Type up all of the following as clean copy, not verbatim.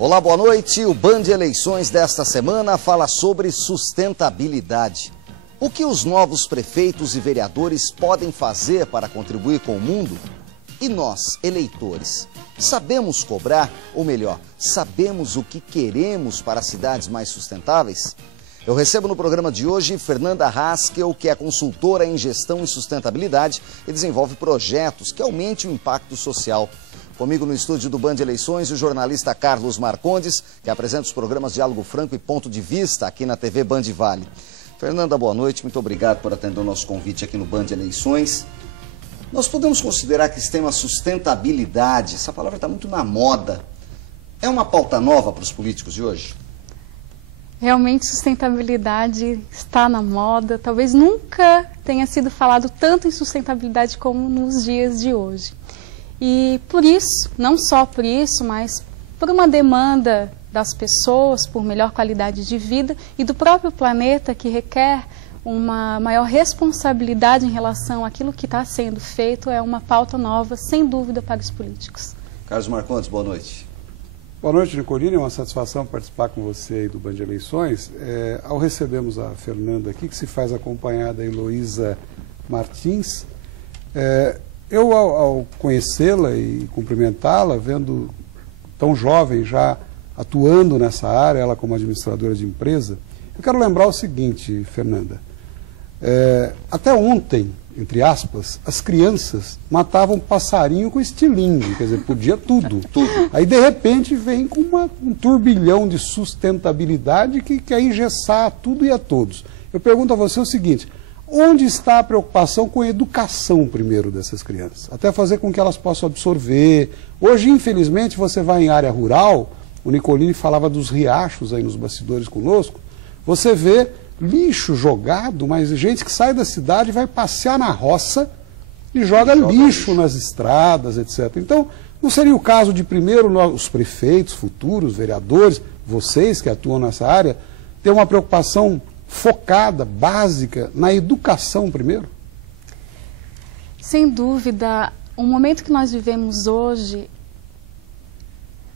Olá, boa noite. O Band Eleições desta semana fala sobre sustentabilidade. O que os novos prefeitos e vereadores podem fazer para contribuir com o mundo? E nós, eleitores, sabemos cobrar, ou melhor, sabemos o que queremos para cidades mais sustentáveis? Eu recebo no programa de hoje Fernanda Haskell, que é consultora em gestão e sustentabilidade e desenvolve projetos que aumentem o impacto social. Comigo no estúdio do Band Eleições, o jornalista Carlos Marcondes, que apresenta os programas Diálogo Franco e Ponto de Vista aqui na TV Band Vale. Fernanda, boa noite, muito obrigado por atender o nosso convite aqui no Band Eleições. Nós podemos considerar que esse tema sustentabilidade, essa palavra está muito na moda, é uma pauta nova para os políticos de hoje? Realmente, sustentabilidade está na moda. Talvez nunca tenha sido falado tanto em sustentabilidade como nos dias de hoje. E por isso, não só por isso, mas por uma demanda das pessoas por melhor qualidade de vida e do próprio planeta, que requer uma maior responsabilidade em relação àquilo que está sendo feito, é uma pauta nova, sem dúvida, para os políticos. Carlos Marcondes, boa noite. Boa noite, Nicolini. É uma satisfação participar com você aí do Band Eleições. Ao recebermos a Fernanda aqui, que se faz acompanhar da Heloísa Martins, eu, ao conhecê-la e cumprimentá-la, vendo tão jovem já atuando nessa área, ela como administradora de empresa, eu quero lembrar o seguinte, Fernanda. Até ontem, entre aspas, as crianças matavam passarinho com estilingue, quer dizer, podia tudo. Aí, de repente, vem com um turbilhão de sustentabilidade que quer engessar tudo e a todos. Eu pergunto a você o seguinte: onde está a preocupação com a educação, primeiro, dessas crianças? Até fazer com que elas possam absorver. Hoje, infelizmente, você vai em área rural, o Nicolini falava dos riachos aí nos bastidores conosco, você vê lixo jogado, mas gente que sai da cidade vai passear na roça e joga lixo nas estradas, etc. Então, não seria o caso de, primeiro, os prefeitos, futuros, vereadores, vocês que atuam nessa área, ter uma preocupação focada, básica, na educação primeiro? Sem dúvida, o momento que nós vivemos hoje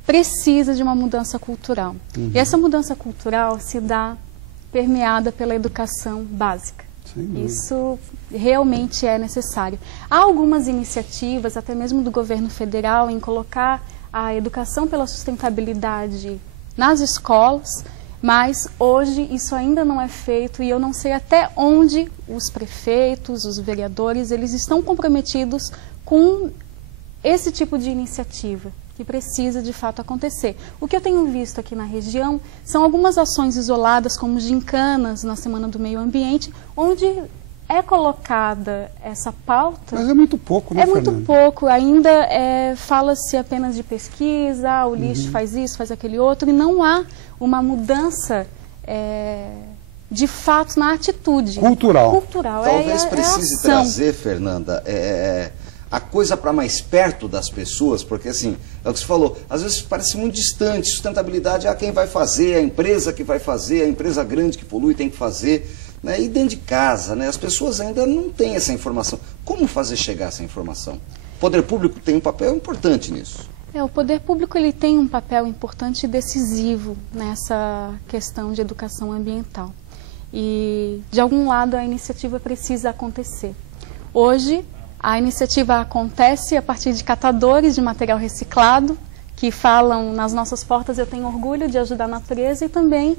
precisa de uma mudança cultural. E essa mudança cultural se dá permeada pela educação básica. Isso realmente é necessário. Há algumas iniciativas, até mesmo do governo federal, em colocar a educação pela sustentabilidade nas escolas, mas hoje isso ainda não é feito e eu não sei até onde os prefeitos, os vereadores, eles estão comprometidos com esse tipo de iniciativa que precisa de fato acontecer. O que eu tenho visto aqui na região são algumas ações isoladas, como gincanas na Semana do Meio Ambiente, onde é colocada essa pauta. Mas é muito pouco, né, É muito Fernanda? pouco, ainda fala-se apenas de pesquisa, o lixo faz isso, faz aquele outro, e não há uma mudança de fato na atitude. Cultural. Talvez precise trazer, Fernanda, a coisa para mais perto das pessoas, porque assim, é o que você falou, às vezes parece muito distante, sustentabilidade quem vai fazer, a empresa que vai fazer, a empresa grande que polui tem que fazer, né? E dentro de casa, né? As pessoas ainda não têm essa informação. Como fazer chegar essa informação? O poder público tem um papel importante nisso. O poder público ele tem um papel importante e decisivo nessa questão de educação ambiental. E, de algum lado, a iniciativa precisa acontecer. Hoje, a iniciativa acontece a partir de catadores de material reciclado, que falam nas nossas portas: eu tenho orgulho de ajudar a natureza, e também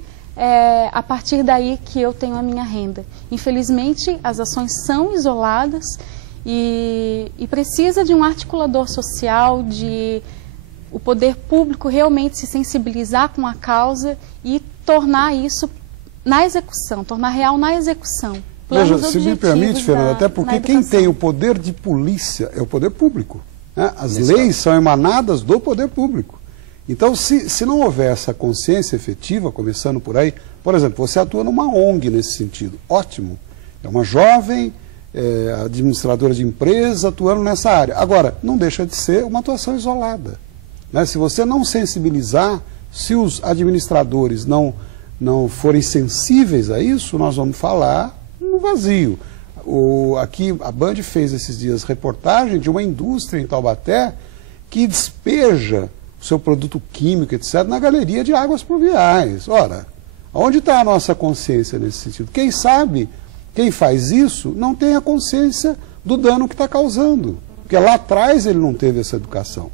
a partir daí que eu tenho a minha renda. Infelizmente, as ações são isoladas e precisa de um articulador social, de o poder público realmente se sensibilizar com a causa e tornar isso na execução, tornar real na execução. Veja, se me permite, Fernanda, até porque quem tem o poder de polícia é o poder público, né? As leis são emanadas do poder público. Então, se não houver essa consciência efetiva, começando por aí, por exemplo, você atua numa ONG nesse sentido, ótimo. É uma jovem administradora de empresa atuando nessa área. Agora, não deixa de ser uma atuação isolada, né? Se você não sensibilizar, se os administradores não forem sensíveis a isso, nós vamos falar no vazio. Aqui a Band fez esses dias reportagem de uma indústria em Taubaté que despeja seu produto químico, etc., na galeria de águas pluviais. Ora, onde está a nossa consciência nesse sentido? Quem sabe, quem faz isso, não tem a consciência do dano que está causando, porque lá atrás ele não teve essa educação.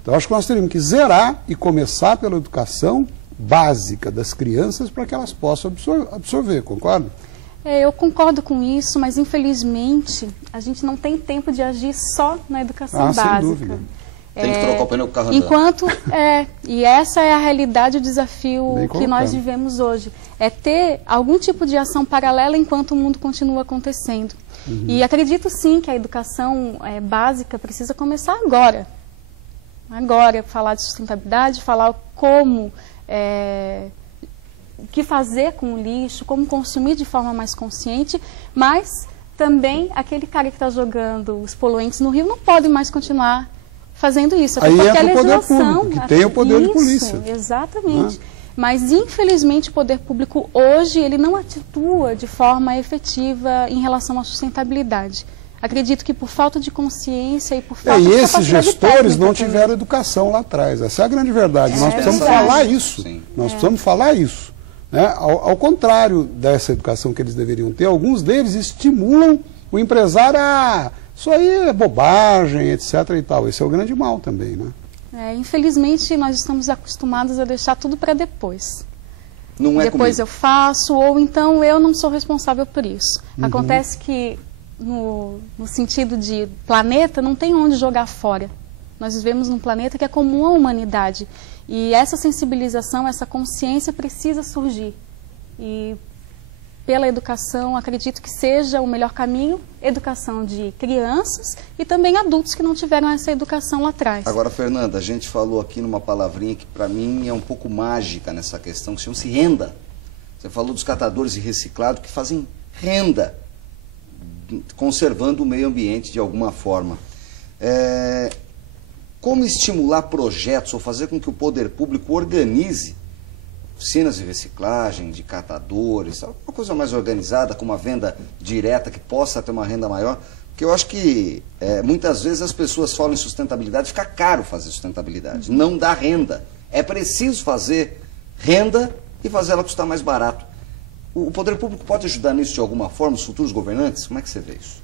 Então, acho que nós teríamos que zerar e começar pela educação básica das crianças para que elas possam absorver, concorda? Eu concordo com isso, mas infelizmente a gente não tem tempo de agir só na educação básica. Sem dúvida. Tem que trocar o pneu com o carro andando. E essa é a realidade, o desafio que nós vivemos hoje. É ter algum tipo de ação paralela enquanto o mundo continua acontecendo. E acredito sim que a educação básica precisa começar agora. Agora, falar de sustentabilidade, falar como, o que fazer com o lixo, como consumir de forma mais consciente, mas também aquele cara que está jogando os poluentes no rio não pode mais continuar fazendo isso. Aí entra o poder público, que tem o poder de polícia. Exatamente. Mas, infelizmente, o poder público hoje ele não atua de forma efetiva em relação à sustentabilidade. Acredito que por falta de consciência e por falta de esses gestores não tiveram educação lá atrás. Essa é a grande verdade. Nós precisamos falar isso. Nós precisamos falar isso. Né? Ao contrário dessa educação que eles deveriam ter, alguns deles estimulam o empresário a... Isso aí é bobagem, etc. e tal. Esse é o grande mal também, né? Infelizmente, nós estamos acostumados a deixar tudo para depois. Não é depois comigo. Eu faço, ou então eu não sou responsável por isso. Acontece que, no sentido de planeta, não tem onde jogar fora. Nós vivemos num planeta que é comum à humanidade. E essa sensibilização, essa consciência precisa surgir. E pela educação, acredito que seja o melhor caminho, educação de crianças e também adultos que não tiveram essa educação lá atrás. Agora, Fernanda, a gente falou aqui numa palavrinha que para mim é um pouco mágica nessa questão, que chama-se renda. Você falou dos catadores de reciclado que fazem renda, conservando o meio ambiente de alguma forma. Como estimular projetos ou fazer com que o poder público organize oficinas de reciclagem, de catadores, uma coisa mais organizada, com uma venda direta que possa ter uma renda maior? Porque eu acho que muitas vezes as pessoas falam em sustentabilidade, fica caro fazer sustentabilidade, não dá renda. É preciso fazer renda e fazer ela custar mais barato. O poder público pode ajudar nisso de alguma forma, os futuros governantes? Como é que você vê isso?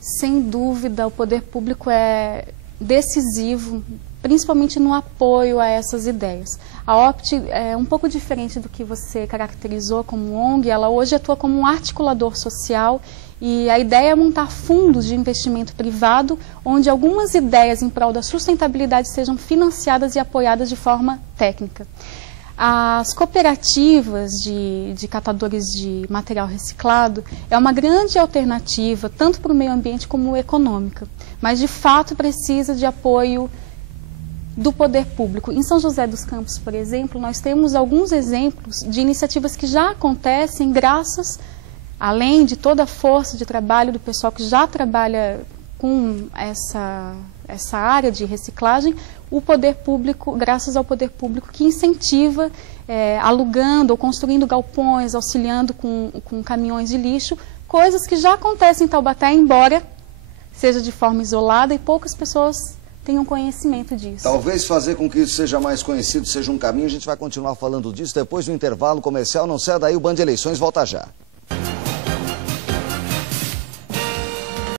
Sem dúvida, o poder público é decisivo, principalmente no apoio a essas ideias. A Opt é um pouco diferente do que você caracterizou como ONG, ela hoje atua como um articulador social e a ideia é montar fundos de investimento privado onde algumas ideias em prol da sustentabilidade sejam financiadas e apoiadas de forma técnica. As cooperativas de catadores de material reciclado é uma grande alternativa, tanto para o meio ambiente como econômica, mas de fato precisa de apoio do poder público. Em São José dos Campos, por exemplo, nós temos alguns exemplos de iniciativas que já acontecem graças, além de toda a força de trabalho do pessoal que já trabalha com essa área de reciclagem, o poder público, graças ao poder público que incentiva, alugando ou construindo galpões, auxiliando com caminhões de lixo, coisas que já acontecem em Taubaté, embora seja de forma isolada e poucas pessoas tenham conhecimento disso. Talvez fazer com que isso seja mais conhecido seja um caminho. A gente vai continuar falando disso depois do intervalo comercial. Não saia daí, o Band Eleições volta já.